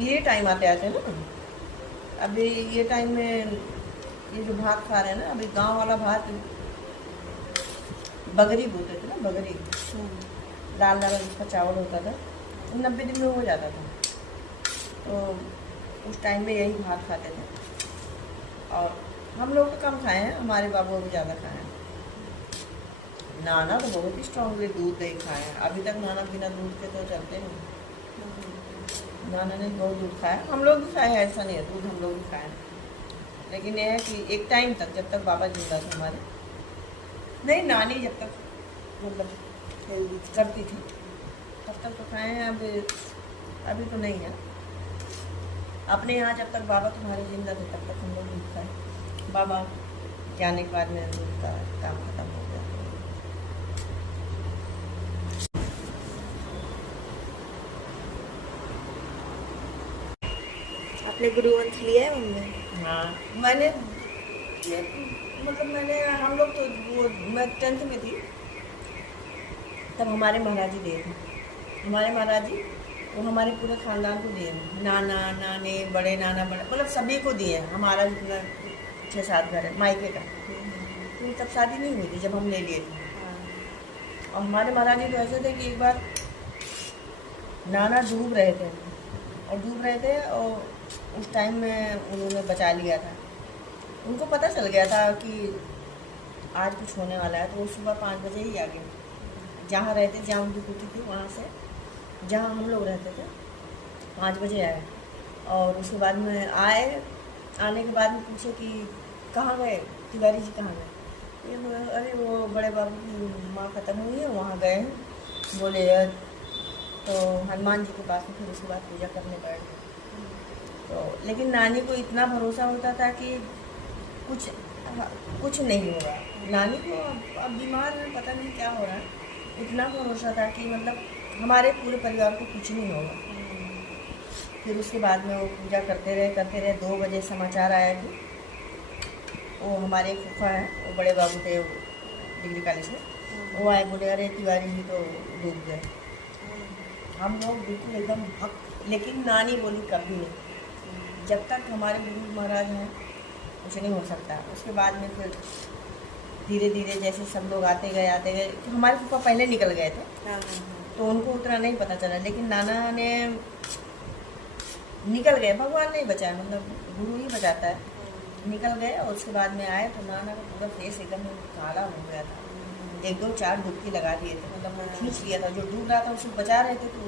ये टाइम आते आते ना, अभी ये टाइम में ये जो भात खा रहे हैं ना, अभी गांव वाला भात बगरी बोलते थे ना, बगरी लाल लाल उसका चावल होता था, 90 दिन में हो जाता था। तो उस टाइम में यही भात खाते थे। और हम लोग तो कम खाए हैं, हमारे बाबू अभी ज़्यादा खाए हैं। नाना तो बहुत ही स्ट्रांगली दूध दही खाए हैं, अभी तक नाना बिना दूध के तो चलते नहीं। नाना ने बहुत दूध खाया, हम लोग भी खाए हैं, ऐसा नहीं है, दूध हम लोग भी खाए हैं। लेकिन यह है कि एक टाइम तक, जब तक बाबा जिंदा थे हमारे, नहीं नानी जब तक मतलब करती थी तब तक तो खाए हैं। अभी तो नहीं है। अपने यहाँ जब तक बाबा तुम्हारे जिंदा थे तब तक हम लोग दूध खाए। बाबा जाने के बाद में दूध का काम खत्म हो गया। आपने गुरुवंश लिया है उनमें? हाँ मैंने, मतलब मैंने, हम लोग तो वो, मैं 10th में थी तब हमारे महाराज जी दिए थे। हमारे महाराज जी वो हमारे पूरे ख़ानदान को दिए हैं, नाना नानी बड़े नाना बड़े, मतलब सभी को दिए हैं। हमारा जितना 6-7 घर है मायके का, तो तब शादी नहीं हुई थी जब हम ले लिए थे। और हमारे महाराज जी तो ऐसे थे कि एक बार नाना डूब रहे थे और उस टाइम में उन्होंने बचा लिया था। उनको पता चल गया था कि आज कुछ होने वाला है, तो वो सुबह 5 बजे ही आ गए। जहाँ रहते, जहाँ उनकी कुटी थी, वहाँ से जहाँ हम लोग रहते थे 5 बजे आए। और उसके बाद में आने के बाद में पूछे कि कहाँ गए तिवारी जी, कहाँ गए? ये अरे वो बड़े बाबू की माँ ख़त्म हुई है, वहाँ गए हैं। बोले तो हनुमान जी के पास में, फिर उसके बाद पूजा करने बैठ गए। तो लेकिन नानी को इतना भरोसा होता था कि कुछ नहीं होगा। नानी को अब बीमार है, पता नहीं क्या हो रहा है, इतना भरोसा था कि मतलब हमारे पूरे परिवार को कुछ नहीं होगा। फिर उसके बाद में वो पूजा करते रहे। 2 बजे समाचार आया कि वो हमारे फूफा है, वो बड़े बाबू थे डिग्री कॉलेज में, वो आए, बोले अरे तिवारी जी तो डूब गए। हम लोग बिल्कुल एकदम लेकिन नानी बोली कभी नहीं, जब तक हमारे गुरु महाराज हैं कुछ नहीं हो सकता। उसके बाद में फिर धीरे धीरे जैसे सब लोग आते गए, तो हमारे पापा पहले निकल गए थे, तो उनको उतना नहीं पता चला। लेकिन नाना ने निकल गए, भगवान नहीं बचाया, मतलब गुरु ही बचाता है। निकल गए और उसके बाद में आए तो नाना का पूरा फेस एकदम काला हो गया था। 1-2-4 डुबकी लगा दिए थे, मतलब वो खींच लिया था, जो डूब रहा था उसको बचा रहे थे तो